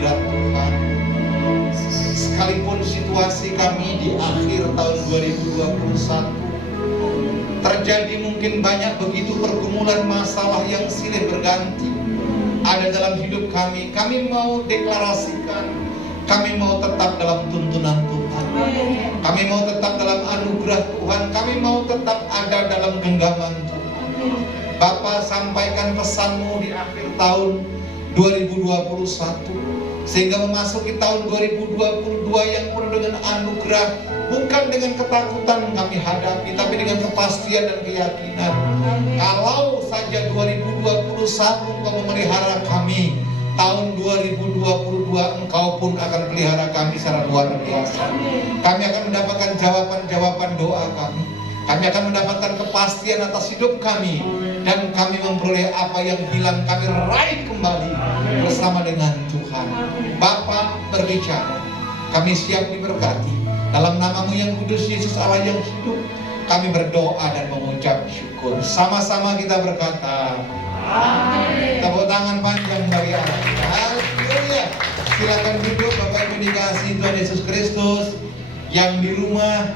hadirat Tuhan. Sekalipun situasi kami di akhir tahun 2021 terjadi mungkin banyak begitu pergumulan masalah yang silih berganti ada dalam hidup kami, kami mau deklarasikan, kami mau tetap dalam tuntunan Tuhan, kami mau tetap dalam anugerah Tuhan, kami mau tetap ada dalam genggaman Tuhan. Bapa, sampaikan pesan-Mu di akhir tahun 2021 sehingga memasuki tahun 2022 yang penuh dengan anugerah, bukan dengan ketakutan kami hadapi, tapi dengan kepastian dan keyakinan. Kalau saja 2021 Engkau memelihara kami, tahun 2022 Engkau pun akan pelihara kami secara luar biasa. Kami akan mendapatkan jawaban-jawaban doa kami. Kami akan mendapatkan kepastian atas hidup kami, dan kami memperoleh apa yang hilang kami raih kembali bersama dengan Tuhan. Bapa, berbicara, kami siap diberkati. Dalam nama-Mu yang kudus, Yesus Allah yang hidup, kami berdoa dan mengucap syukur. Sama-sama kita berkata amin. Tepuk tangan panjang bagi Allah. Haleluya. Silakan duduk Bapak Ibu dikasihi Tuhan Yesus Kristus. Yang di rumah,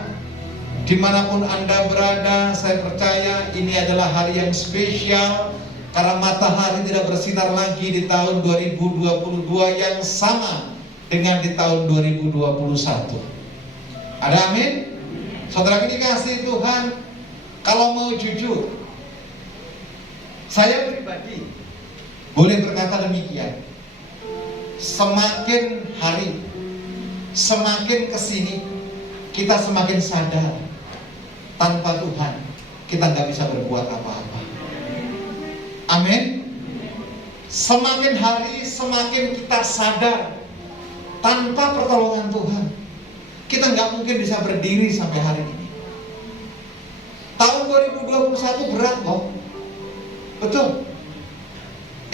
dimanapun Anda berada, saya percaya ini adalah hari yang spesial karena matahari tidak bersinar lagi di tahun 2022 yang sama dengan di tahun 2021. Ada amin? Saudara dikasihi Tuhan, kalau mau jujur, saya pribadi boleh berkata demikian. Semakin hari, semakin kesini, kita semakin sadar tanpa Tuhan kita nggak bisa berbuat apa-apa. Amin. Semakin hari semakin kita sadar tanpa pertolongan Tuhan kita nggak mungkin bisa berdiri sampai hari ini. Tahun 2021 berat loh, betul.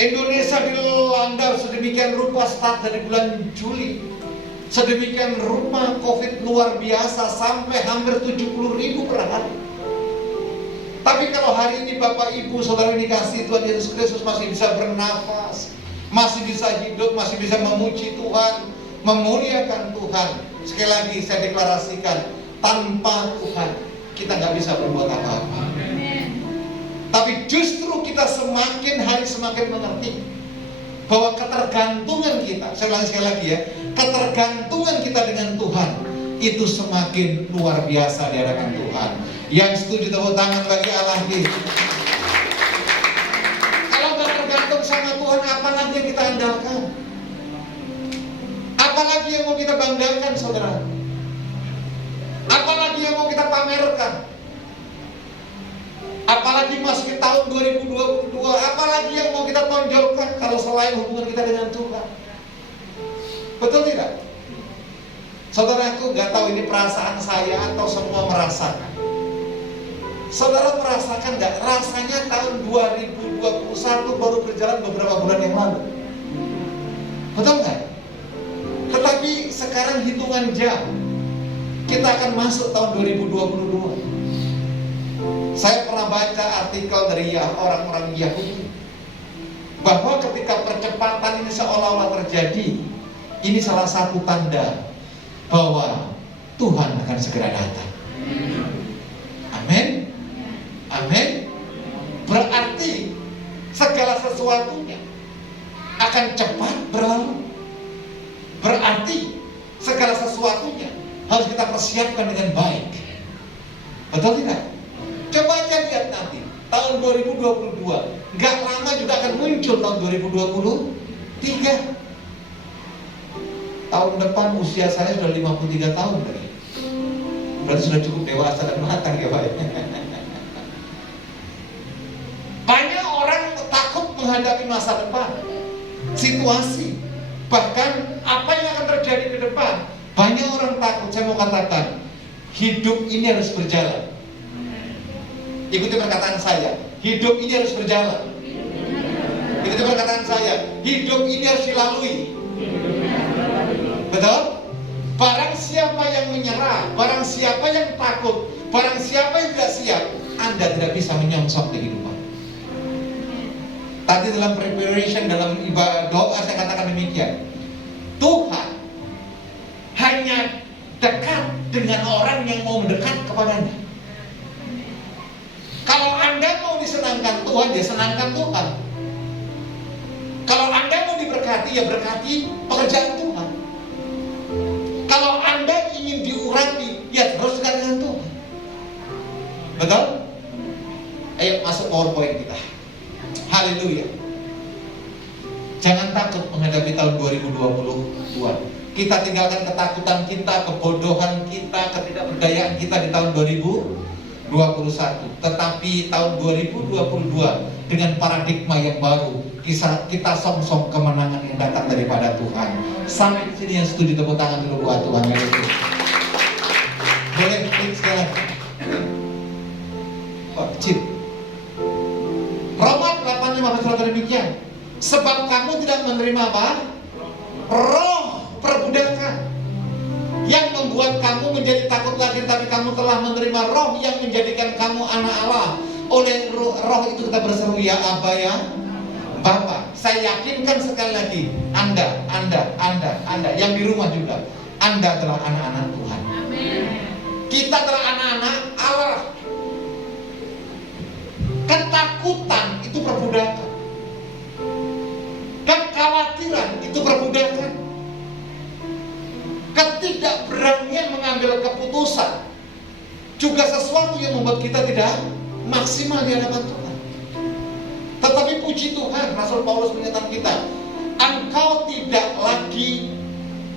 Indonesia dilanda sedemikian rupa start dari bulan Juli. Sedemikian rupa COVID luar biasa sampai hampir 70.000 per hari. Tapi kalau hari ini Bapak Ibu Saudara dikasihi Tuhan Yesus Kristus masih bisa bernafas, masih bisa hidup, masih bisa memuji Tuhan, memuliakan Tuhan. Sekali lagi saya deklarasikan, tanpa Tuhan kita nggak bisa berbuat apa-apa. Tapi justru kita semakin hari semakin mengerti bahwa ketergantungan kita, saya ulangi sekali lagi ya, ketergantungan kita dengan Tuhan itu semakin luar biasa di hadapan Tuhan. Yang setuju tepuk tangan bagi Allah. Kalau nggak tergantung sama Tuhan, apa lagi yang kita andalkan? Apa lagi yang mau kita banggakan, saudara? Apa lagi yang mau kita pamerkan? Apalagi masuk ke tahun 2022, apalagi yang mau kita tonjolkan kalau selain hubungan kita dengan Tuhan? Betul tidak? Saudaraku, gak tahu ini perasaan saya atau semua merasakan. Saudara merasakan gak? Rasanya tahun 2021 baru berjalan beberapa bulan yang lalu. Betul gak? Tetapi sekarang hitungan jam kita akan masuk tahun 2022. Saya pernah baca artikel dari orang-orang Yahudi bahwa ketika percepatan ini seolah-olah terjadi, ini salah satu tanda bahwa Tuhan akan segera datang. Amin. Amin. Berarti segala sesuatunya akan cepat berlalu. Berarti segala sesuatunya harus kita persiapkan dengan baik. Betul tidak? Coba aja lihat nanti tahun 2022, gak lama juga akan muncul tahun 2023. Tahun depan usia saya sudah 53 tahun lagi. Berarti sudah cukup dewasa dan matang ya Pak. Banyak orang takut menghadapi masa depan, situasi, bahkan apa yang akan terjadi ke depan. Banyak orang takut. Saya mau katakan, hidup ini harus berjalan. Ikuti perkataan saya, hidup ini harus berjalan. Ikuti perkataan saya, hidup ini harus dilalui. Betul? Barang siapa yang menyerah, barang siapa yang takut, barang siapa yang tidak siap, Anda tidak bisa menyongsong kehidupan. Tadi dalam preparation, dalam ibadah doa saya katakan demikian. dekat dengan orang yang mau mendekat kepadanya. Kalau Anda mau disenangkan Tuhan, ya senangkan Tuhan. Kalau Anda mau diberkati, ya berkati pekerjaan Tuhan. Kalau Anda ingin diurapi, ya teruskan dengan Tuhan. Betul? Ayo masuk PowerPoint kita. Haleluya. Jangan takut menghadapi tahun 2022. Kita tinggalkan ketakutan kita, kebodohan kita, ketidakberdayaan kita di tahun 2021. Tetapi tahun 2022 dengan paradigma yang baru, kita song-song kemenangan yang datang daripada Tuhan. Sampai di sini yang setuju, tepuk tangan dulu buat Tuhan. Boleh klik sekali. Oh, kecil. Roma 8:15 berkata demikian. Sebab kamu tidak menerima apa? Roh perbudakan yang membuat kamu menjadi takut lagi, tapi kamu telah menerima roh yang menjadikan kamu anak Allah. Oleh roh itu kita berseru, ya Aba, ya Bapa. Saya yakinkan sekali lagi, Anda yang di rumah juga, Anda adalah anak-anak Tuhan. Amin. Kita adalah anak-anak Allah. Ketakutan itu perbudakan. Kekhawatiran itu perbudakan. Ketidakberanian mengambil keputusan juga sesuatu yang membuat kita tidak maksimal di hadapan Tuhan. Tetapi puji Tuhan, Rasul Paulus menyatakan kita, engkau tidak lagi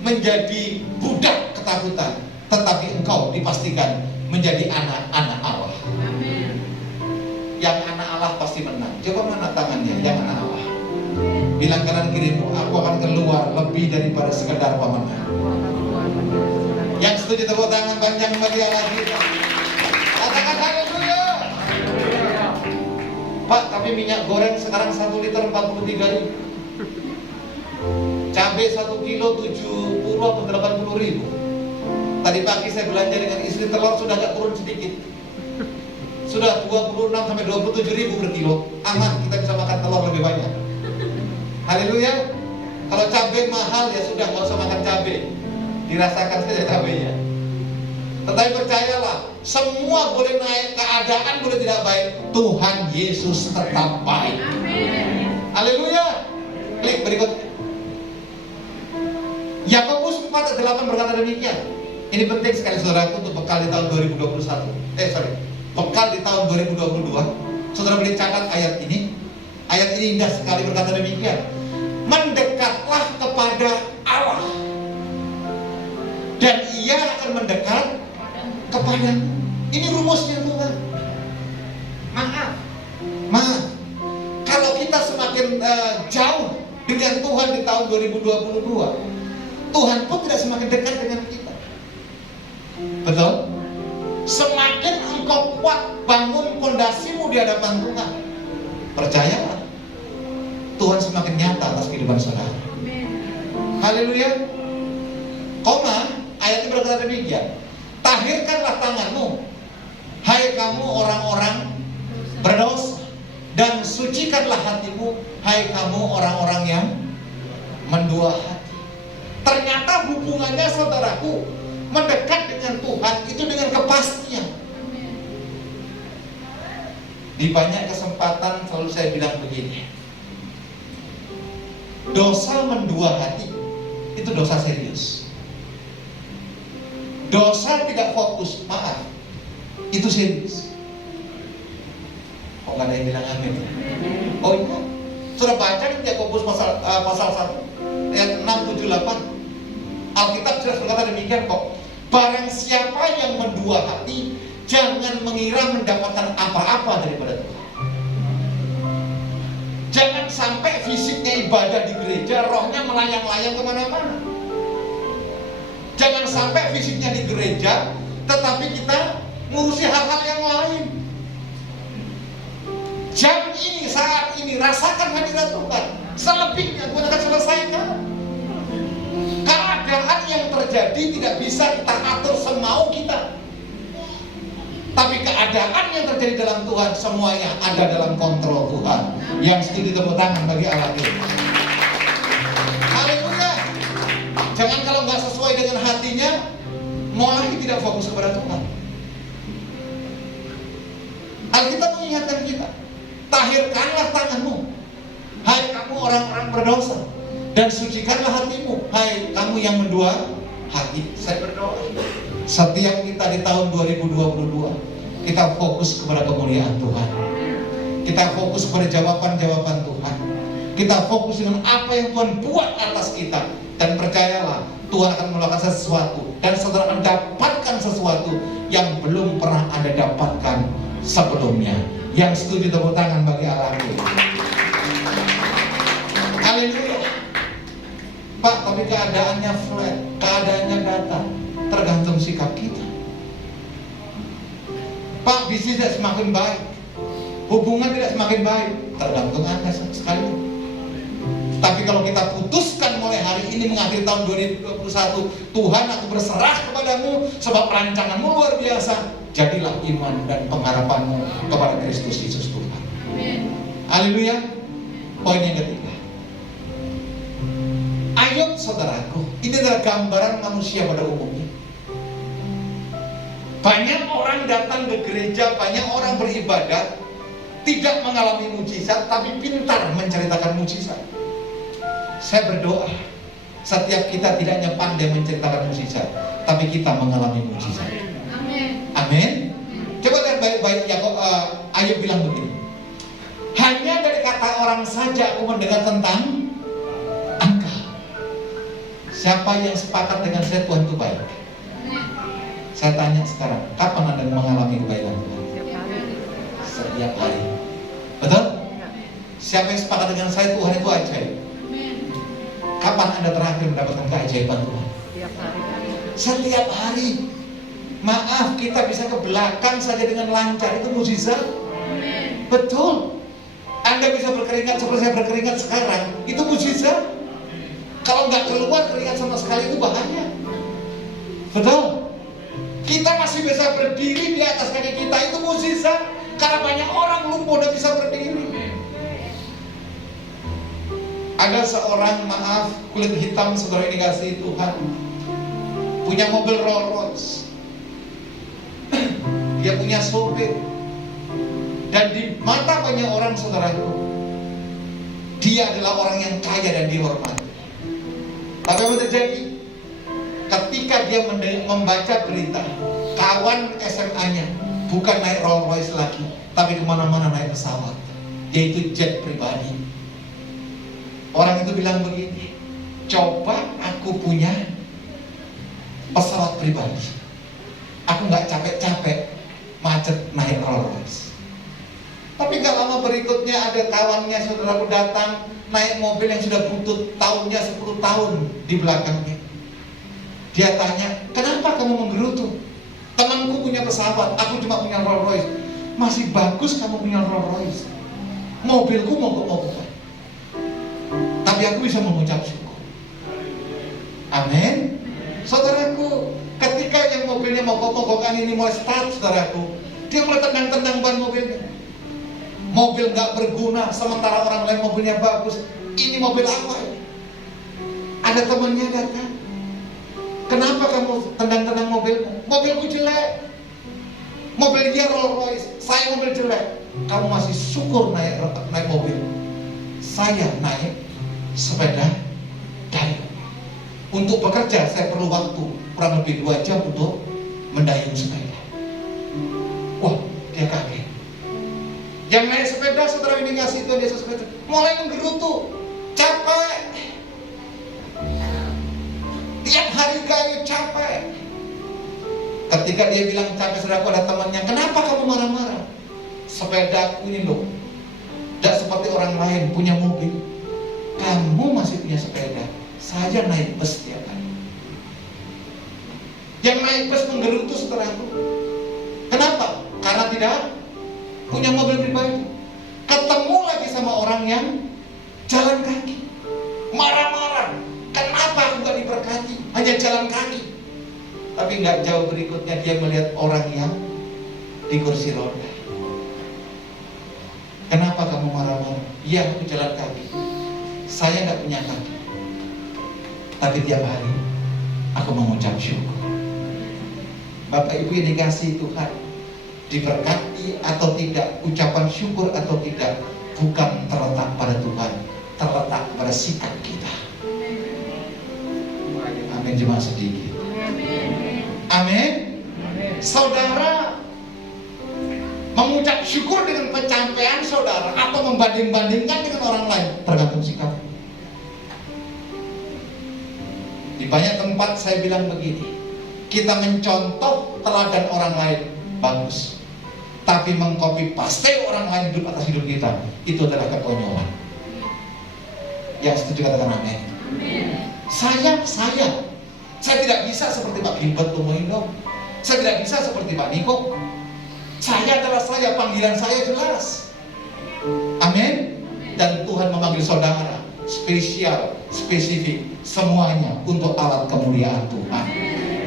menjadi budak ketakutan, tetapi engkau dipastikan menjadi anak-anak Allah. Amin. Yang anak Allah pasti menang. Coba mana tangannya yang anak Allah? Bilang kanan kirimu, aku akan keluar lebih daripada sekedar pemenang. Yang setuju tepuk tangan panjang bagi Allah kita. Katakan haleluya. Pak, tapi minyak goreng sekarang 1 liter 43.000. Cabai 1 kilo 70 atau 80.000. Tadi pagi saya belanja dengan istri, telur sudah agak turun sedikit. Sudah 26 sampai 27.000 per kilo. Aman, kita bisa makan telur lebih banyak. Haleluya. Kalau cabai mahal ya sudah, nggak usah makan cabai. Dirasakan saja cabainya. Tetapi percayalah, semua boleh naik, keadaan boleh tidak baik, Tuhan Yesus tetap baik. Amin. Haleluya. Klik berikutnya. Yakobus 4:8 berkata demikian. Ini penting sekali saudaraku untuk bekal di tahun 2021. Bekal di tahun 2022. Saudara boleh catat ayat ini. Ayat ini indah sekali, berkata demikian. Mendekatlah kepada Allah, dan Ia akan mendekat kepadamu. Ini rumusnya Tuhan. Maaf. Kalau kita semakin jauh dengan Tuhan di tahun 2022, Tuhan pun tidak semakin dekat dengan kita. Betul? Semakin engkau kuat bangun pondasimu di hadapan Tuhan, percayalah, Tuhan semakin nyata atas kehidupan saudara. Haleluya. Ayat ini berkata demikian. Tahirkanlah tanganmu, hai kamu orang-orang berdosa, dan sucikanlah hatimu, hai kamu orang-orang yang mendua hati. Ternyata hubungannya saudaraku, mendekat dengan Tuhan itu dengan kepastian. Di banyak kesempatan selalu saya bilang begini, dosa mendua hati itu dosa serius. Dosa tidak fokus, maaf, itu serius. Kok gak ada yang bilang amin? Oh iya, sudah baca di Yakobus pasal 1 ayat 6-7-8. Alkitab jelas berkata demikian kok. Barang siapa yang mendua hati, jangan mengira mendapatkan apa-apa daripada Tuhan. Jangan sampai fisiknya ibadah di gereja, rohnya melayang-layang kemana-mana. Jangan sampai fisiknya di gereja, tetapi kita ngurusi hal-hal yang lain. Jam ini, saat ini, rasakan hadirat Tuhan. Selebihnya Tuhan akan selesaikan. Keadaan yang terjadi tidak bisa kita atur semau kita. Tapi keadaan yang terjadi dalam Tuhan, semuanya ada dalam kontrol Tuhan. Yang setuju tepuk tangan bagi Allah kita. Haleluya. Jangan kalau nggak sesuai dengan hatinya, mulai tidak fokus kepada Tuhan. Alkitab mengingatkan kita, tahirkanlah tanganmu, hai kamu orang-orang berdosa, dan sucikanlah hatimu, hai kamu yang mendua hati. Saya berdoa, setiap kita di tahun 2022, kita fokus kepada kemuliaan Tuhan. Kita fokus pada jawaban-jawaban Tuhan. Kita fokus dengan apa yang Tuhan buat atas kita. Dan percayalah, Tuhan akan melakukan sesuatu. Dan saudara akan dapatkan sesuatu yang belum pernah Anda dapatkan sebelumnya. Yang setuju tepuk tangan bagi Allah. Haleluya. Pak, tapi keadaannya flat, keadaannya datar. Tergantung sikap kita. Pak, bisnis tidak semakin baik, hubungan tidak semakin baik, tergantung Anda sekali. Tapi kalau kita putuskan mulai hari ini mengakhiri tahun 2021, Tuhan, aku berserah kepadamu sebab rancanganmu luar biasa. Jadilah iman dan pengharapanmu kepada Kristus Yesus Tuhan. Haleluya. Poin yang ketiga, Ayub, saudaraku, ini adalah gambaran manusia pada umumnya. Banyak orang datang ke gereja, banyak orang beribadah, tidak mengalami mujizat, tapi pintar menceritakan mujizat. Saya berdoa, setiap kita tidak hanya pandai menceritakan mujizat, tapi kita mengalami mujizat. Amin. Amin. Coba lihat baik-baik, Ayub bilang begini, hanya dari kata orang saja aku mendengar tentang Engkau. Siapa yang sepakat dengan saya Tuhan itu baik? Saya tanya sekarang, kapan Anda mengalami kebaikan Tuhan? Setiap hari. Betul? Siapa yang sepakat dengan saya Tuhan itu ajaib? Kapan Anda terakhir mendapatkan keajaiban Tuhan? Setiap hari. Maaf, kita bisa ke belakang saja dengan lancar, itu mujizat. Betul. Anda bisa berkeringat seperti saya berkeringat sekarang, itu mujizat. Kalau nggak keluar keringat sama sekali itu bahaya. Betul. Kita masih bisa berdiri di atas kaki kita, itu mujizat. Karena banyak orang lumpuh dan bisa berdiri. Ada seorang, maaf, kulit hitam, saudara ini kasih Tuhan, punya mobil Rolls Royce. Dia punya sopir. Dan di mata banyak orang, saudaraku, dia adalah orang yang kaya dan dihormati. Tapi apa terjadi? Ketika dia membaca berita, kawan SMA-nya bukan naik Rolls Royce lagi, tapi kemana-mana naik pesawat, yaitu jet pribadi. Orang itu bilang begini, coba aku punya pesawat pribadi, aku nggak capek-capek macet naik Rolls Royce. Tapi gak lama berikutnya ada kawannya, saudaraku, datang naik mobil yang sudah butut, tahunnya 10 tahun di belakangnya. Dia tanya, kenapa kamu menggerutu? Temanku punya pesawat, aku cuma punya Rolls Royce. Masih bagus kamu punya Rolls Royce, mobilku mogok-mogokan, tapi aku bisa mengucap syukur. Amin. Saudaraku, ketika yang mobilnya mogok-mogokan ini mulai start, saudaraku, dia mulai tendang-tendang ban mobilnya. Mobil gak berguna, sementara orang lain mobilnya bagus. Ini mobil apa ini? Ada temannya datang, kenapa kamu tendang-tendang mobilmu? Mobilku jelek. Mobil dia Rolls Royce, saya mobil jelek. Kamu masih syukur naik mobil. Saya naik sepeda dayung. Untuk bekerja saya perlu waktu kurang lebih 2 jam untuk mendayung sepeda. Wah, dia kaget. Yang naik sepeda, saudara ini kasih Tuhan Yesus sepeda, mulai menggerutu, capek. Tiap hari kayu capek. Ketika dia bilang capek, saudaraku, ada temannya, kenapa kamu marah-marah? Sepedaku ini loh, tidak seperti orang lain punya mobil. Kamu masih punya sepeda, saya naik bus tiap hari. Yang naik bus menggerutu, saudaraku. Kenapa? Karena tidak punya mobil pribadi. Ketemu lagi sama orang yang jalan kaki, marah-marah, kenapa aku gak diberkati, hanya jalan kaki. Tapi gak jauh berikutnya dia melihat orang yang di kursi roda. Kenapa kamu marah-marah? Iya, aku jalan kaki, saya gak punya kaki, tapi tiap hari aku mengucap syukur. Bapak Ibu yang dikasihi Tuhan, diberkati atau tidak, ucapan syukur atau tidak, bukan terletak pada Tuhan, terletak pada sikap kita. Amin. Cuma sedikit. Amin. Saudara mengucap syukur dengan pencapaian saudara atau membanding-bandingkan dengan orang lain, tergantung sikap. Di banyak tempat saya bilang begini, kita mencontoh teladan orang lain bagus, tapi mengcopy paste orang lain hidup atas hidup kita, itu adalah kekonyolan. Yang setuju katakan amin. Saya tidak bisa seperti Pak Gilbert Lumoindo. Saya tidak bisa seperti Pak Niko. Saya adalah saya, panggilan saya jelas. Amin. Dan Tuhan memanggil saudara spesial, spesifik, semuanya untuk alat kemuliaan Tuhan.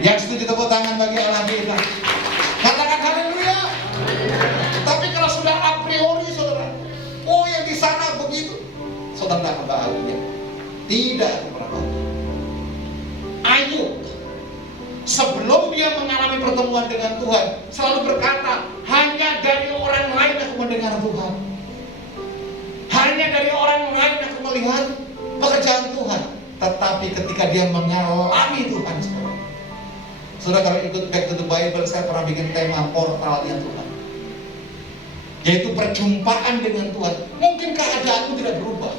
Yang setuju tepuk tangan bagi Allah kita. Katakan haleluya. Tapi kalau sudah a priori saudara, oh yang di sana begitu, saudara tidak akan bahagia. Tidak akan pernah bahagia. Ayub, sebelum dia mengalami pertemuan dengan Tuhan, selalu berkata, hanya dari orang lain aku mendengar Tuhan. Hanya dari orang lain aku melihat pekerjaan Tuhan. Tetapi ketika dia mengalami Tuhan, saudara, kalau ikut Back to the Bible, saya pernah bikin tema portalnya Tuhan, yaitu perjumpaan dengan Tuhan. Mungkin keadaanmu tidak berubah,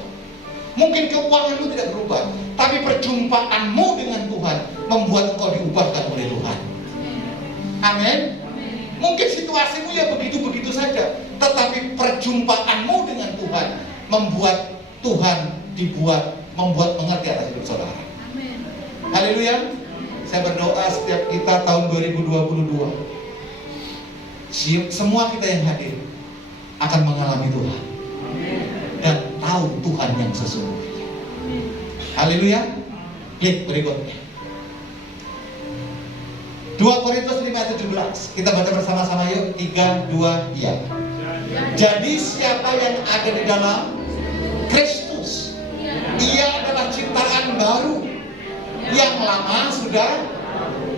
mungkin keuanganmu tidak berubah, tapi perjumpaanmu dengan Tuhan membuat engkau diubahkan oleh Tuhan. Amin. Mungkin situasimu ya begitu-begitu saja, tetapi perjumpaanmu dengan Tuhan membuat Tuhan membuat mengerti atas hidup saudara. Haleluya. Saya berdoa setiap kita tahun 2022, semua kita yang hadir akan mengalami Tuhan dan tahu Tuhan yang sesungguhnya. Haleluya. Klik berikutnya. 2 Korintus 5:17. Kita baca bersama-sama yuk. 3, 2, ya. Jadi siapa yang ada di dalam Kristus, ia adalah ciptaan baru. Yang lama sudah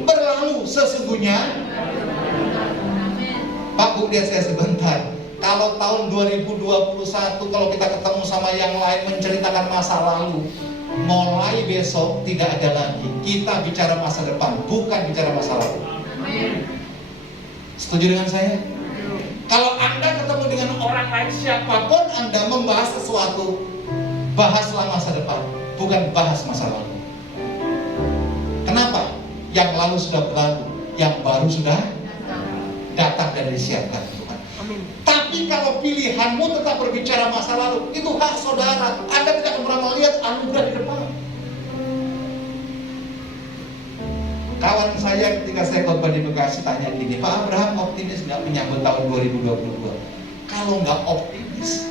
berlalu, sesungguhnya. Pak Bu, lihat saya sebentar. Kalau tahun 2021, kalau kita ketemu sama yang lain menceritakan masa lalu, mulai besok tidak ada lagi. Kita bicara masa depan, bukan bicara masa lalu. Setuju dengan saya? Kalau Anda ketemu dengan orang lain, siapapun Anda membahas sesuatu, bahaslah masa depan, bukan bahas masa lalu. Kenapa? Yang lalu sudah berlalu, yang baru sudah datang dan disiapkan Tuhan. Tapi kalau pilihanmu tetap berbicara masa lalu, itu hak saudara. Anda tidak akan pernah melihat anugerah di depan. Kawan saya ketika saya khotbah di Bekasi tanya gini, Pak Abraham optimis nggak menyambut tahun 2022? Kalau nggak optimis,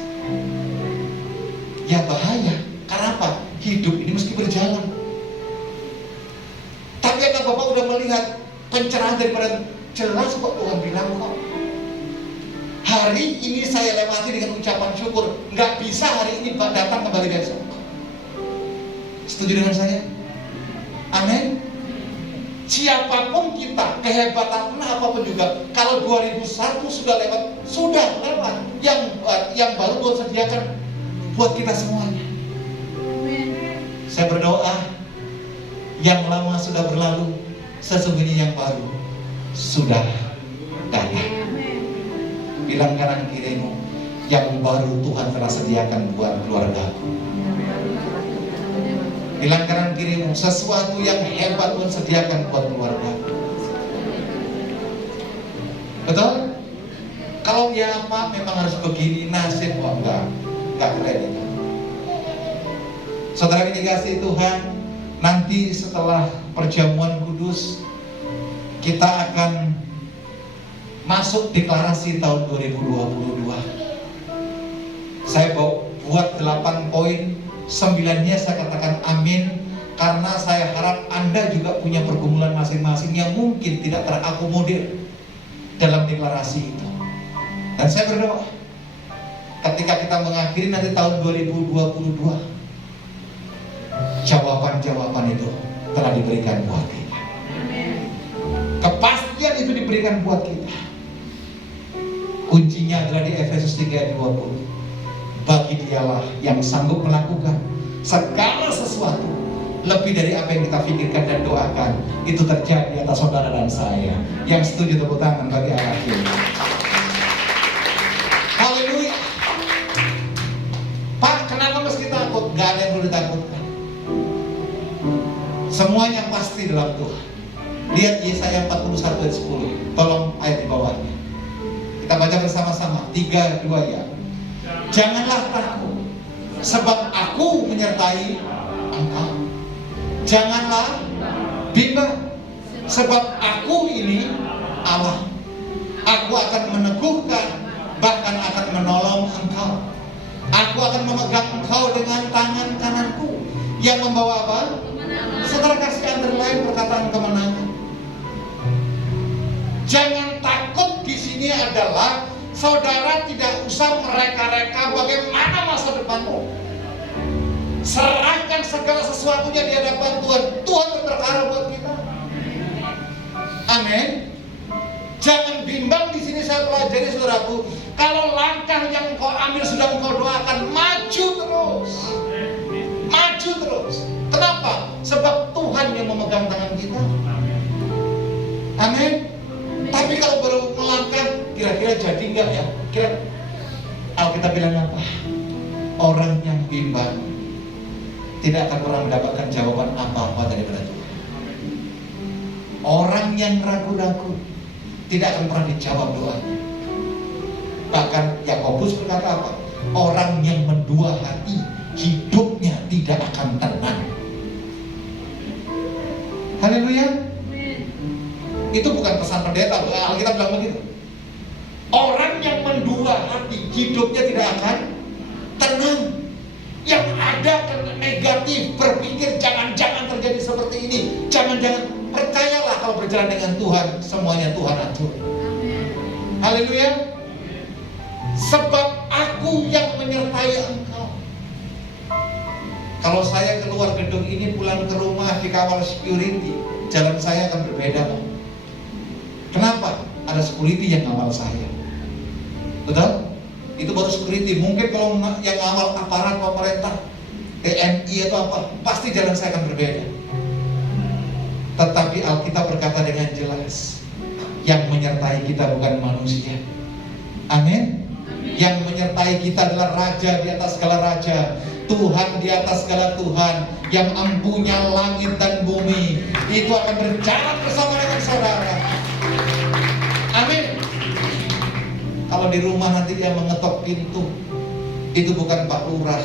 ya bahaya. Karena apa? Hidup ini mesti berjalan. Tapi anak Bapak udah melihat pencerahan daripada jelas kok Tuhan bilang kok. Hari ini saya lewati dengan ucapan syukur. Nggak bisa hari ini datang kembali besok. Setuju dengan saya? Amin. Siapapun kita, kehebatan apapun juga, kalau 2001 sudah lewat, sudah lewat. Yang baru Tuhan sediakan buat kita semuanya. Saya berdoa, yang lama sudah berlalu, sesungguhnya yang baru sudah datang. Bilang kanan kirimu, yang baru Tuhan telah sediakan buat keluargaku. Bilang kanan kirimu, sesuatu yang hebat Tuhan sediakan buat keluargaku. Betul? Kalau ya apa, memang harus begini, nasib kok enggak keren itu. Saudara dikasihi Tuhan, nanti setelah perjamuan kudus, kita akan masuk deklarasi tahun 2022. Saya buat 8 poin, 9-nya saya katakan amin, karena saya harap Anda juga punya pergumulan masing-masing yang mungkin tidak terakomodir dalam deklarasi itu. Dan saya berdoa, ketika kita mengakhiri nanti tahun 2022, jawaban-jawaban itu telah diberikan buat kita. Kepastian itu diberikan buat kita. Kuncinya adalah di Efesus 3 ayat 20. Bagi Dialah yang sanggup melakukan segala sesuatu lebih dari apa yang kita pikirkan dan doakan, itu terjadi atas saudara dan saya. Yang setuju tepuk tangan bagi Allah kita. Haleluya. Pak, kenapa mesti takut? Gak ada yang perlu ditakutkan. Semuanya pasti dalam Tuhan. Lihat Yesaya 41 ayat 10. Tolong ayat di bawahnya. Kita baca bersama-sama. 3, 2 ya. Janganlah takut, sebab aku menyertai engkau. Janganlah bimbang, sebab aku ini Allah. Aku akan meneguhkan, bahkan akan menolong engkau. Aku akan memegang engkau dengan tangan kananku. Yang membawa apa? Saudara kasih underline perkataan kemenangan. Jangan takut di sini adalah saudara tidak usah mereka-reka bagaimana masa depanmu. Serahkan segala sesuatunya di hadapan Tuhan. Tuhan berperkara buat kita. Amin. Jangan bimbang di sini saya pelajari saudaraku. Kalau langkah yang engkau ambil sudah engkau doakan, maju terus. Maju terus. Kenapa? Sebab Tuhan yang memegang tangan kita. Amin. Tapi kalau baru melangkah, kira-kira jadi enggak ya? Alkitab bilang apa? Orang yang bimbang tidak akan pernah mendapatkan jawaban apa-apa daripada Tuhan. Orang yang ragu-ragu tidak akan pernah dijawab doanya. Bahkan Yakobus berkata apa? Orang yang mendua hati, hidupnya tidak akan tenang. Haleluya. Itu bukan pesan pendeta, Alkitab bilang begitu. Orang yang mendua hati, hidupnya tidak akan tenang. Yang ada negatif, berpikir jangan-jangan terjadi seperti ini, jangan-jangan. Percayalah kalau berjalan dengan Tuhan, semuanya Tuhan atur. Haleluya. Sebab aku yang menyertai engkau. Kalau saya keluar gedung ini pulang ke rumah dikawal security, jalan saya akan berbeda. Kenapa? Ada security yang ngawal saya. Betul? Itu baru security. Mungkin kalau yang ngawal aparat pemerintah, TNI atau apa, pasti jalan saya akan berbeda. Tetapi Alkitab berkata dengan jelas, yang menyertai kita bukan manusia. Amin. Yang menyertai kita adalah Raja di atas segala raja, Tuhan di atas segala Tuhan, yang empunya langit dan bumi. Itu akan berjalan bersama dengan saudara. Amin. Kalau di rumah nanti dia mengetok pintu, itu bukan Pak Lurah,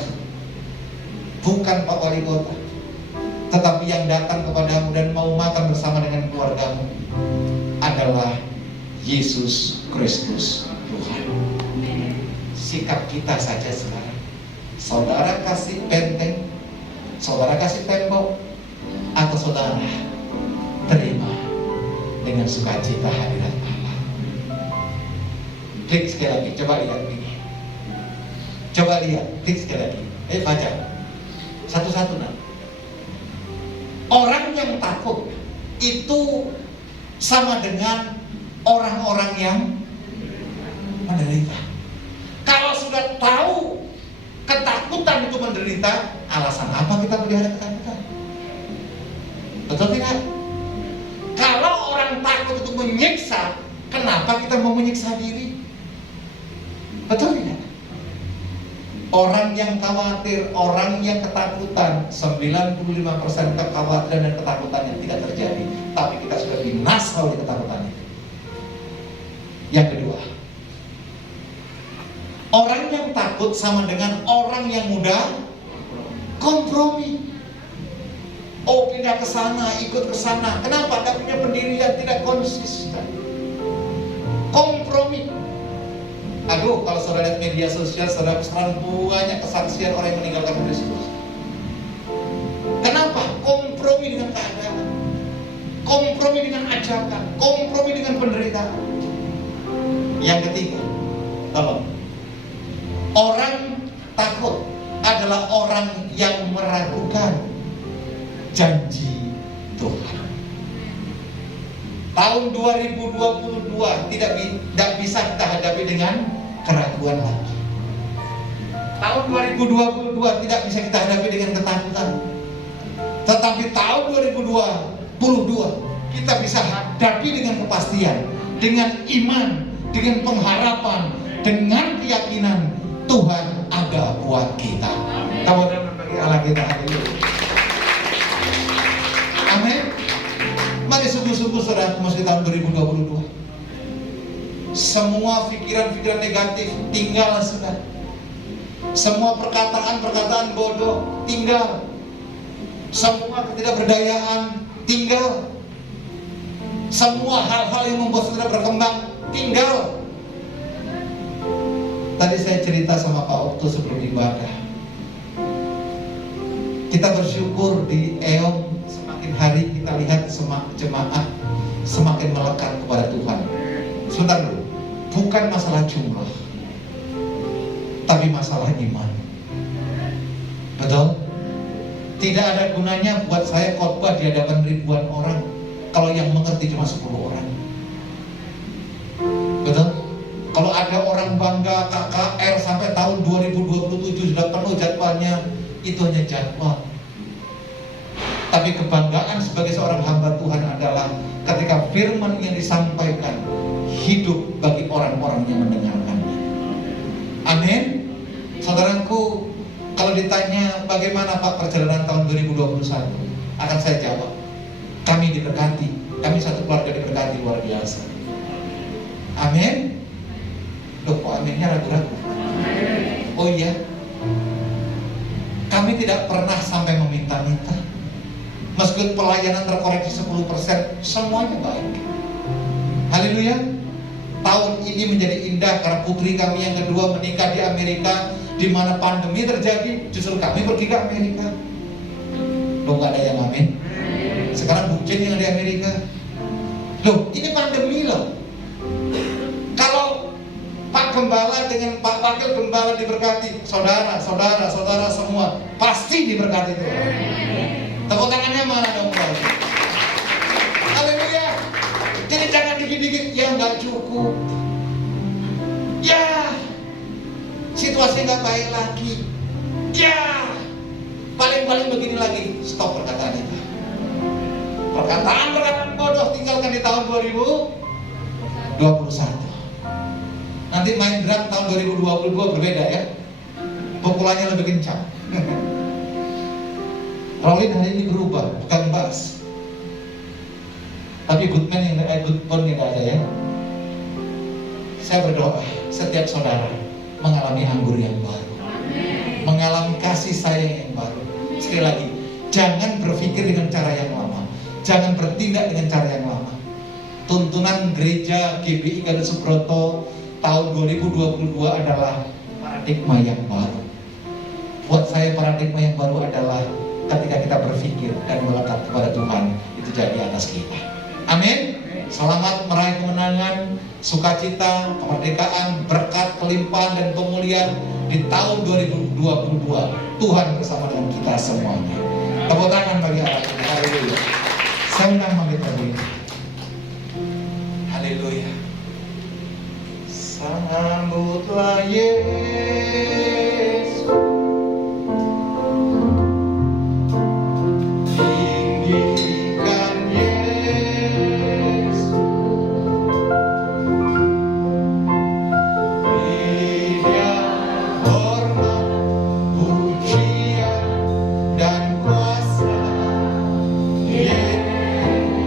bukan Pak Wali Kota, tetapi yang datang kepadamu dan mau makan bersama dengan keluargamu adalah Yesus Kristus Tuhan. Sikap kita saja sekarang. Saudara kasih benteng, saudara kasih tembok, atau saudara terima dengan sukacita hadirat Allah. Klik sekali lagi, coba lihat ini. Coba lihat, klik sekali lagi. Baca satu-satu nanti. Orang yang takut itu sama dengan orang-orang yang menderita. Kalau sudah tahu ketakutan itu menderita, alasan apa kita pelihara ketakutan? Betul tidak? Kalau orang takut itu menyiksa, kenapa kita mau menyiksa diri? Betul tidak? Orang yang khawatir, orang yang ketakutan, 95% kekhawatiran dan ketakutan yang tidak terjadi, tapi kita sudah binasa oleh ketakutan itu. Yang kedua, orang yang takut sama dengan orang yang mudah kompromi. Oh, pindah ke sana, ikut ke sana. Kenapa? Tidak punya pendirian, tidak konsisten. Kompromi. Aduh, kalau saudara lihat media sosial, saudara sekarang banyak kesaksian orang yang meninggalkan Kristus. Kenapa? Kompromi dengan keadaan, kompromi dengan ajakan, kompromi dengan penderitaan. Yang ketiga, tolong. Orang takut adalah orang yang meragukan janji Tuhan. Tahun 2022 tidak bisa kita hadapi dengan keraguan lagi. Tahun 2022 tidak bisa kita hadapi dengan ketakutan. Tetapi tahun 2022 kita bisa hadapi dengan kepastian, dengan iman, dengan pengharapan, dengan keyakinan Tuhan ada buat kita. Tahu bagi Allah kita. Amin. Mari sungguh-sungguh saudara memasuki tahun 2022. Semua pikiran-pikiran negatif tinggal sudah. Semua perkataan-perkataan bodoh tinggal. Semua ketidakberdayaan tinggal. Semua hal-hal yang membuat saudara berkembang tinggal. Tadi saya cerita sama Pak Okto sebelum ibadah. Kita bersyukur di EOM semakin hari kita lihat jemaat semakin melekat kepada Tuhan. Sebentar dulu, bukan masalah jumlah, tapi masalah iman. Betul? Tidak ada gunanya buat saya khotbah di hadapan ribuan orang kalau yang mengerti cuma 10 orang. Betul? Kalau ada orang bangga KKR sampai tahun 2027 sudah penuh jadwalnya, itu hanya jadwal. Tapi kebanggaan sebagai seorang hamba Tuhan adalah ketika firman yang disampaikan hidup bagi orang-orang yang mendengarkannya. Amin. Saudaraku, kalau ditanya bagaimana Pak perjalanan tahun 2021, akan saya jawab, kami diberkati, kami satu keluarga diberkati luar biasa. Amin. Loh, kok aminnya ragu-ragu? Oh iya, kami tidak pernah sampai meminta-minta. Meskipun pelayanan terkoreksi 10%, semuanya baik. Haleluya. Tahun ini menjadi indah karena putri kami yang kedua menikah di Amerika, di mana pandemi terjadi, justru kami pergi ke Amerika. Loh, gak ada yang amin. Sekarang bucin yang di Amerika. Loh, ini pandemi loh. Kalau Pak Gembala dengan Pak Wakil Gembala diberkati, saudara semua pasti diberkati Tuhan. Tepuk tangannya mana dong, Pak? Haleluya. Jadi jangan dikit-dikit, ya nggak cukup. Ya, situasi nggak baik lagi. Ya, paling-paling begini lagi. Stop perkataan itu. Perkataan bodoh tinggalkan di tahun 2021. Nanti main drum tahun 2022 berbeda ya. Pukulannya lebih kencang. Rolling hari ini berubah, bukan bass. Tapi good phone yang gak ada ya. Saya berdoa setiap saudara mengalami anggur yang baru, mengalami kasih sayang yang baru. Sekali lagi, jangan berpikir dengan cara yang lama, jangan bertindak dengan cara yang lama. Tuntunan gereja GBI Gatot Subroto tahun 2022 adalah paradigma yang baru. Buat saya paradigma yang baru adalah ketika kita berpikir dan melekat kepada Tuhan, itu jadi atas kita. Amin. Selamat meraih kemenangan, sukacita, kemerdekaan, berkat, kelimpahan dan pemulihan di tahun 2022. Tuhan bersama dengan kita semuanya. Tepuk tangan bagi Allah. Haleluya. Saya undang manggil bagi. Haleluya. Sambutlah Yesus, tinggikan Yesus, beri Dia hormat, pujian dan kuasa. Yesus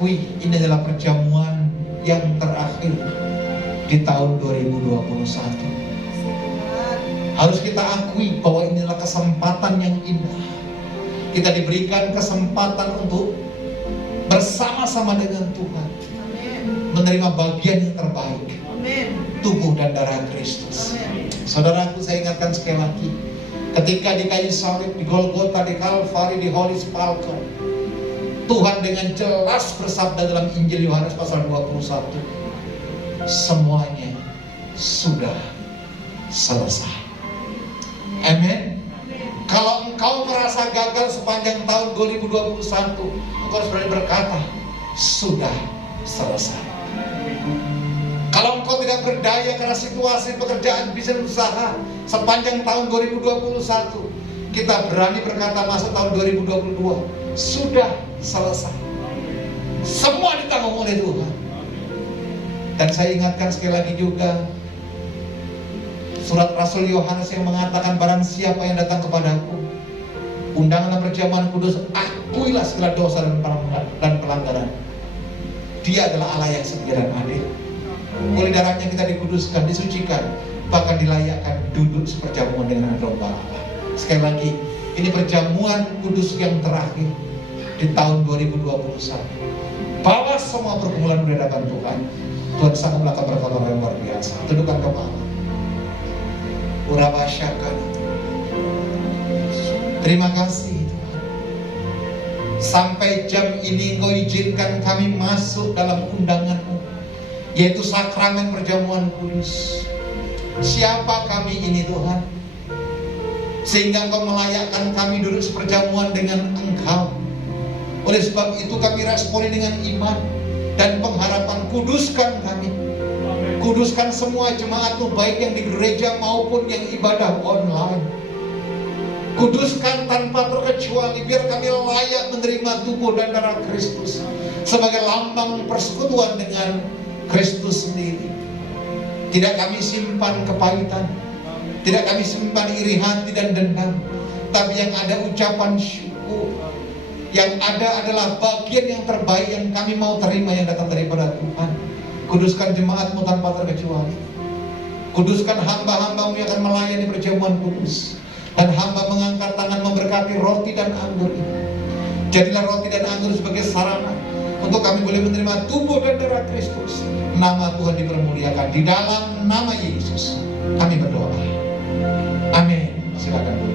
akui ini adalah perjamuan yang terakhir di tahun 2021. Harus kita akui bahwa ini adalah kesempatan yang indah. Kita diberikan kesempatan untuk bersama-sama dengan Tuhan, menerima bagian yang terbaik, tubuh dan darah Kristus. Saudaraku, saya ingatkan sekali lagi, ketika di kayu salib, di Golgota, di Kalvari, di Holy Sepulchre, Tuhan dengan jelas bersabda dalam Injil Yohanes pasal 21, semuanya sudah selesai. Amin. Kalau engkau merasa gagal sepanjang tahun 2021, engkau harus berani berkata, sudah selesai. Kalau engkau tidak berdaya karena situasi pekerjaan, bisnis, usaha sepanjang tahun 2021, kita berani berkata masuk tahun 2022, sudah selesai. Semua ditanggung oleh Tuhan. Dan saya ingatkan sekali lagi juga surat Rasul Yohanes yang mengatakan, barang siapa yang datang kepadaku, undangan dan perjamuan kudus, akuilah segala dosa dan pelanggaran. Dia adalah Allah yang setia dan adil. Oleh darahnya kita dikuduskan, disucikan, bahkan dilayakkan duduk seperjamuan dengan domba Allah. Sekali lagi, ini perjamuan kudus yang terakhir di tahun 2021. Bawa semua pergumulan di hadapan Tuhan. Tuhan sanggup melakukan pertolongan yang luar biasa. Tundukkan kepala. Urabasyakan. Terima kasih Tuhan. Sampai jam ini Engkau izinkan kami masuk dalam undangan-Mu, yaitu sakramen perjamuan kudus. Siapa kami ini Tuhan, sehingga Engkau melayakkan kami duduk seperjamuan dengan Engkau. Oleh sebab itu kami responi dengan iman dan pengharapan. Kuduskan kami, kuduskan semua jemaat-Mu, baik yang di gereja maupun yang ibadah online. Kuduskan tanpa terkecuali, biar kami layak menerima tubuh dan darah Kristus sebagai lambang persekutuan dengan Kristus sendiri. Tidak kami simpan kepahitan, tidak kami simpan iri hati dan dendam, tapi yang ada ucapan syukur. Yang ada adalah bagian yang terbaik yang kami mau terima yang datang daripada Tuhan. Kuduskan jemaat-Mu tanpa terkecuali. Kuduskan hamba-hamba-Mu yang akan melayani perjamuan kudus. Dan hamba mengangkat tangan memberkati roti dan anggur ini. Jadilah roti dan anggur sebagai sarana untuk kami boleh menerima tubuh dan darah Kristus. Nama Tuhan dipermuliakan. Di dalam nama Yesus kami berdoa. Amin. Silakan.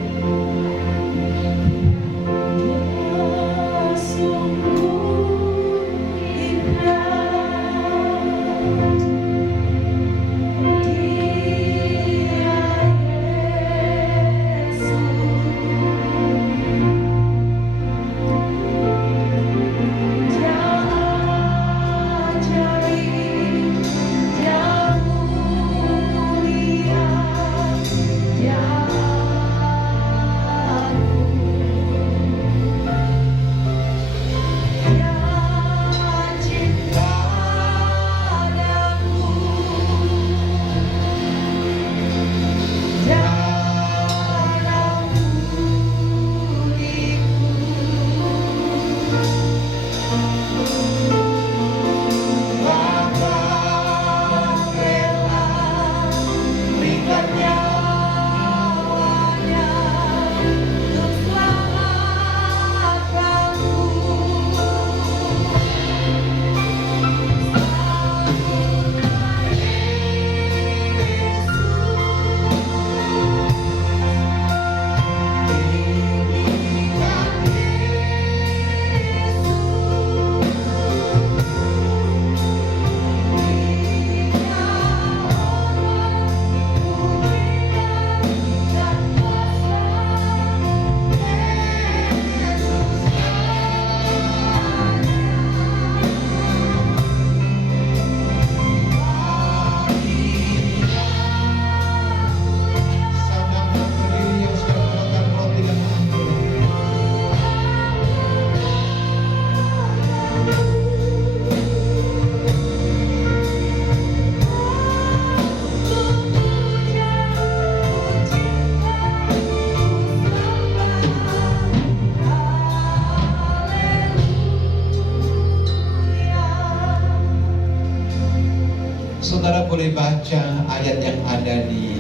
Saudara boleh baca ayat yang ada di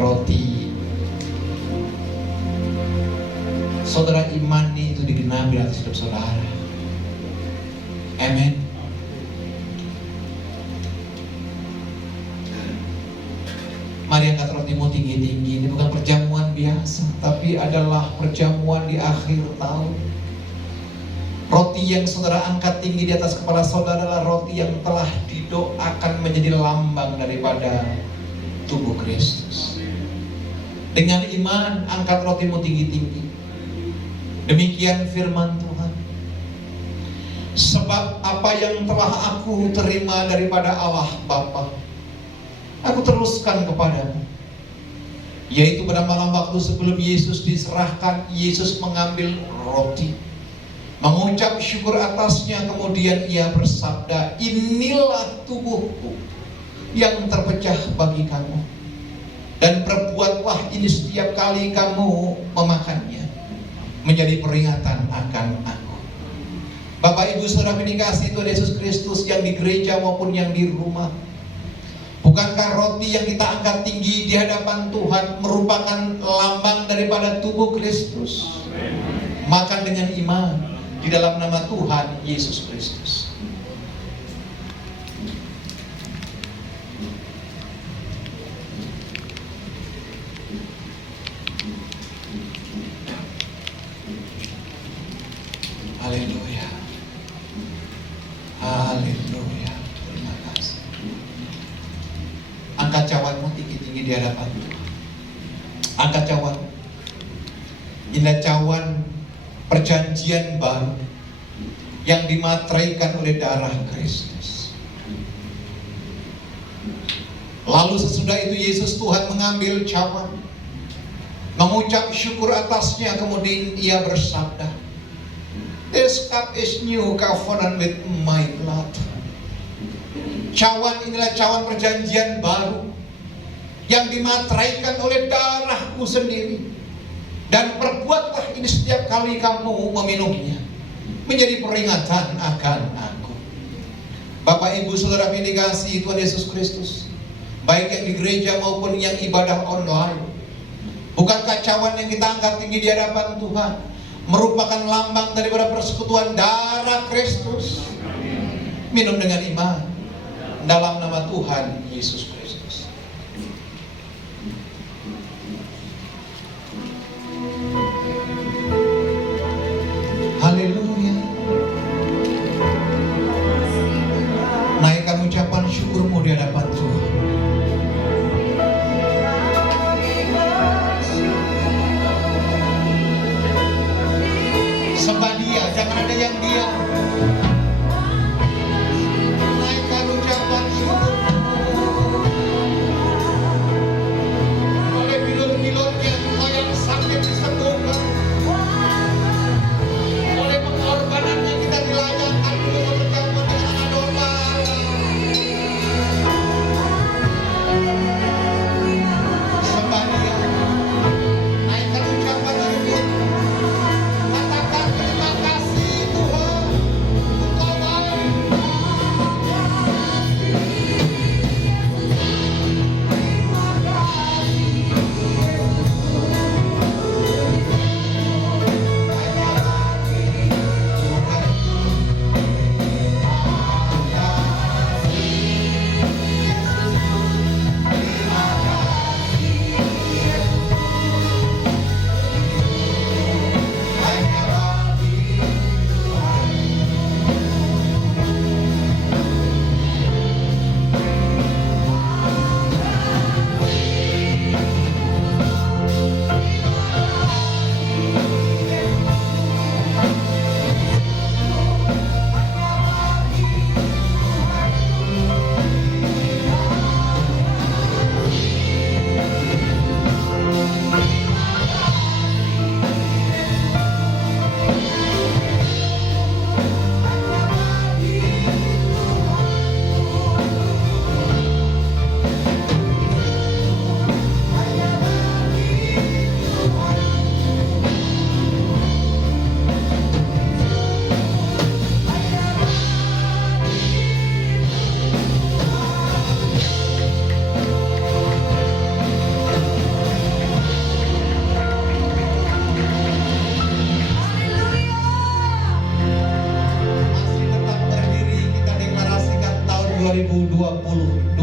roti. Saudara, imani itu digenapi atas hidup saudara. Amen. Mari angkat rotimu tinggi-tinggi. Ini bukan perjamuan biasa, tapi adalah perjamuan di akhir tahun. Roti yang saudara angkat tinggi di atas kepala saudara adalah roti yang telah didoakan menjadi lambang daripada tubuh Kristus. Dengan iman angkat rotimu tinggi-tinggi. Demikian firman Tuhan. Sebab apa yang telah aku terima daripada Allah Bapa, aku teruskan kepadamu. Yaitu pada malam waktu sebelum Yesus diserahkan, Yesus mengambil roti, mengucap syukur atasnya, kemudian ia bersabda, inilah tubuhku yang terpecah bagi kamu, dan perbuatlah ini setiap kali kamu memakannya, menjadi peringatan akan aku. Bapak Ibu Saudara dikasihi Tuhan Yesus Kristus, yang di gereja maupun yang di rumah, bukankah roti yang kita angkat tinggi di hadapan Tuhan merupakan lambang daripada tubuh Kristus? Makan dengan iman di dalam nama Tuhan Yesus Kristus. Haleluya. Haleluya. Terima kasih. Angkat cawanmu tinggi-tinggi di hadapan Tuhan. Angkat cawan. Inilah cawan perjanjian baru yang dimateraikan oleh darah Kristus. Lalu sesudah itu Yesus Tuhan mengambil cawan, mengucap syukur atasnya, kemudian ia bersabda, "This cup is new covenant with my blood." Cawan inilah cawan perjanjian baru yang dimateraikan oleh darahku sendiri. Dan perbuatlah ini setiap kali kamu meminumnya, menjadi peringatan akan aku. Bapak Ibu Saudara yang dikasihi Tuhan Yesus Kristus, baik yang di gereja maupun yang ibadah online, bukankah cawan yang kita angkat tinggi di hadapan Tuhan merupakan lambang daripada persekutuan darah Kristus? Minum dengan iman dalam nama Tuhan Yesus Kristus. Haleluya. Naikkan ucapan syukurmu di hadapan Tuhan. Sembah Dia, jangan ada yang diam. Naikkan ucapan syukur. 2022.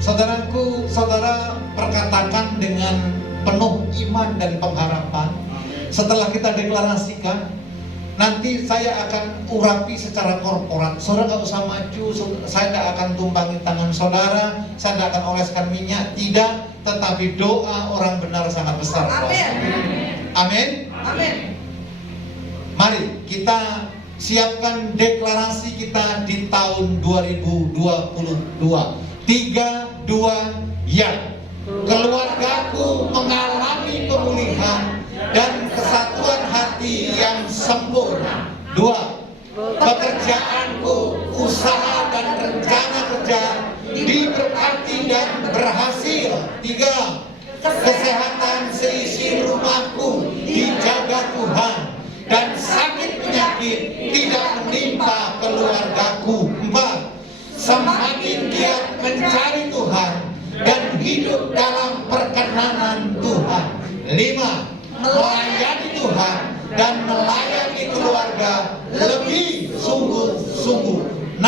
Saudaraku, saudara perkatakan dengan penuh iman dan pengharapan. Setelah kita deklarasikan, nanti saya akan urapi secara korporat. Saudara gak usah maju, saya gak akan tumpangi tangan saudara, saya gak akan oleskan minyak, tidak. Tetapi doa orang benar sangat besar. Amin. Amin. Amin. Mari kita siapkan deklarasi kita di tahun 2022. 3, 2, ya. Keluargaku mengalami pemulihan dan kesatuan hati yang sempurna. 2. Pekerjaanku, usaha dan rencana kerja diberkati dan berhasil. 3. Kesehatan seisi rumahku dijaga Tuhan dan sakit penyakit tidak menimpa keluargaku. 4. Semakin giat mencari Tuhan dan hidup dalam perkenanan Tuhan. 5. Melayani Tuhan dan melayani keluarga lebih sungguh-sungguh. 6.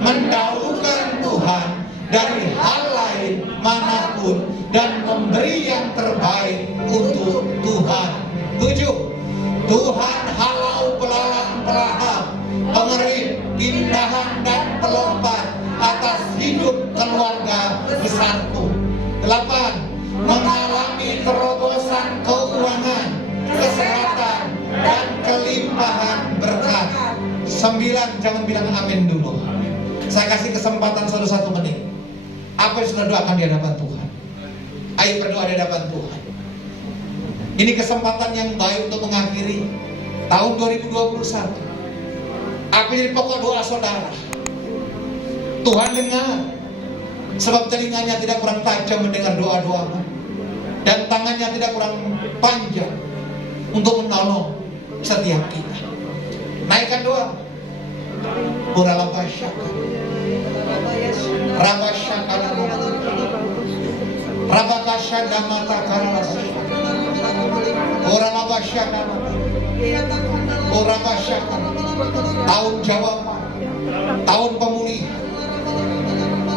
Mendahulukan Tuhan dari hal lain manapun dan memberi yang terbaik untuk Tuhan. 7. Tuhan halau pelahap, pengerit, pindahan dan pelompat atas hidup keluarga besarku. 8. Mengalami terobosan keuangan, kesehatan dan kelimpahan berkat. 9. Jangan bilang amin dulu. Saya kasih kesempatan saudara 1 menit. Apa yang sudah doakan di hadapan Tuhan? Ayo berdoa di hadapan Tuhan. Ini kesempatan yang baik untuk mengakhiri tahun 2021. Apa jadi pokok doa saudara? Tuhan dengar, sebab telinganya tidak kurang tajam mendengar doa-doamu, dan tangannya tidak kurang panjang untuk menolong setiap kita. Naikkan doa. Uralabasyaka, Rabasyaka, Rabakasyanda mata karas, Uralabasyaka, Urabasyaka. Tahun jawaban, tahun pemulihan,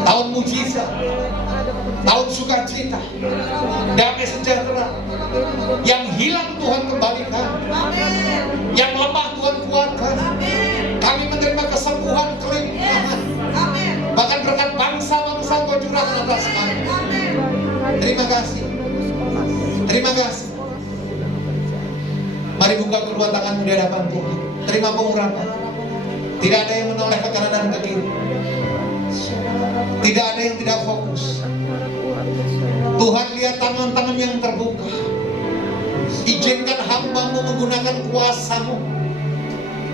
tahun mujizat, tahun sukacita, damai sejahtera. Yang hilang Tuhan kembalikan, yang lemah Tuhan kuatkan. Kami menerima kesembuhan, kelimpahan, bahkan berkat bangsa-bangsa Kau curahkan atas kami. Terima kasih, terima kasih. Mari buka kedua tanganmu di hadapan Tuhan. Terima pengurapan. Tidak ada yang menoleh ke kanan dan ke kiri. Tidak ada yang tidak fokus. Tuhan lihat tangan-tangan yang terbuka. Izinkan hamba-Mu menggunakan kuasa-Mu.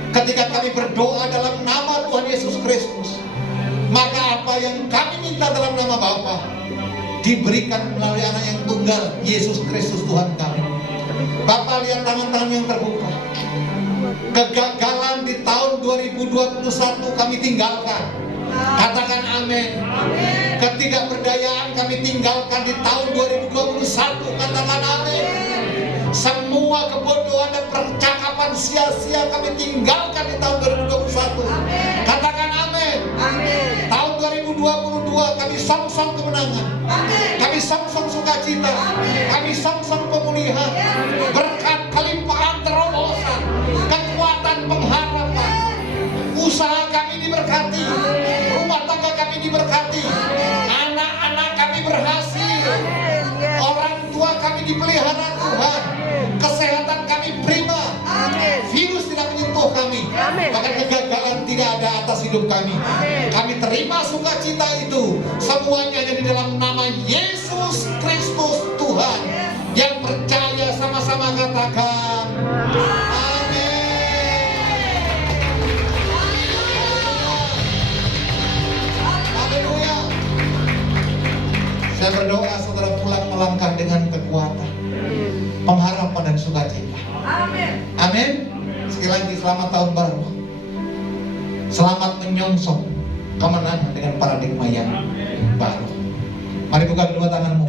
Ketika kami berdoa dalam nama Tuhan Yesus Kristus, maka apa yang kami minta dalam nama Bapa diberikan melalui Anak yang tunggal, Yesus Kristus Tuhan kami. Bapa, lihat tangan-tangan yang terbuka. Kegagalan di tahun 2021 kami tinggalkan. Katakan amin. Ketidakberdayaan kami tinggalkan di tahun 2021. Katakan amin. Semua kebodohan dan percakapan sia-sia kami tinggalkan di tahun 2021. Katakan amin. Tahun 2022 kami song-song kemenangan. Kami song-song sukacita. Kami song-song pemulihan. Berkat kelimpahan terobosan, kekuatan pengharapan. Usaha kami diberkati, rumah tangga kami diberkati, anak-anak kami berhasil, orang tua kami dipelihara Tuhan, kesehatan kami prima, virus tidak menyentuh kami, bahkan kegagalan tidak ada atas hidup kami. Kami terima sukacita itu semuanya di dalam nama Yesus Kristus Tuhan. Yang percaya sama-sama katakan saya berdoa saudara pulang melangkah dengan kekuatan, pengharapan dan sukacita. Amin. Amin. Sekali lagi selamat tahun baru. Selamat menyongsong kemenangan dengan paradigma yang baru. Mari buka kedua tanganmu.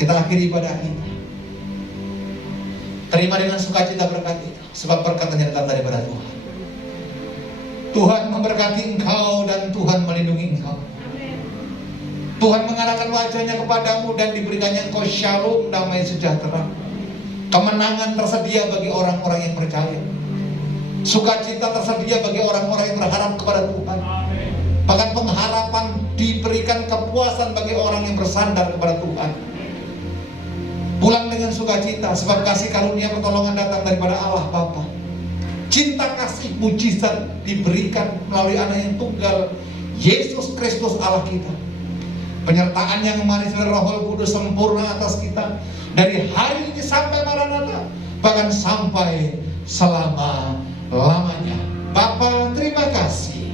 Kita akhiri ibadah kita. Terima dengan sukacita berkat itu, sebab berkat hanya datang daripada Tuhan. Tuhan memberkati engkau dan Tuhan melindungi engkau. Tuhan mengarahkan wajahnya kepadamu dan diberikannya engkau shalom, damai sejahtera. Kemenangan tersedia bagi orang-orang yang percaya. Sukacita tersedia bagi orang-orang yang berharap kepada Tuhan. Bahkan pengharapan diberikan, kepuasan bagi orang yang bersandar kepada Tuhan. Pulang dengan sukacita, sebab kasih karunia pertolongan datang daripada Allah Bapa. Cinta kasih mujizat diberikan melalui anak yang tunggal, Yesus Kristus Allah kita. Penyertaan yang manis dari Roh Kudus sempurna atas kita dari hari ini sampai Maranatha, bahkan sampai selama-lamanya. Bapa, terima kasih.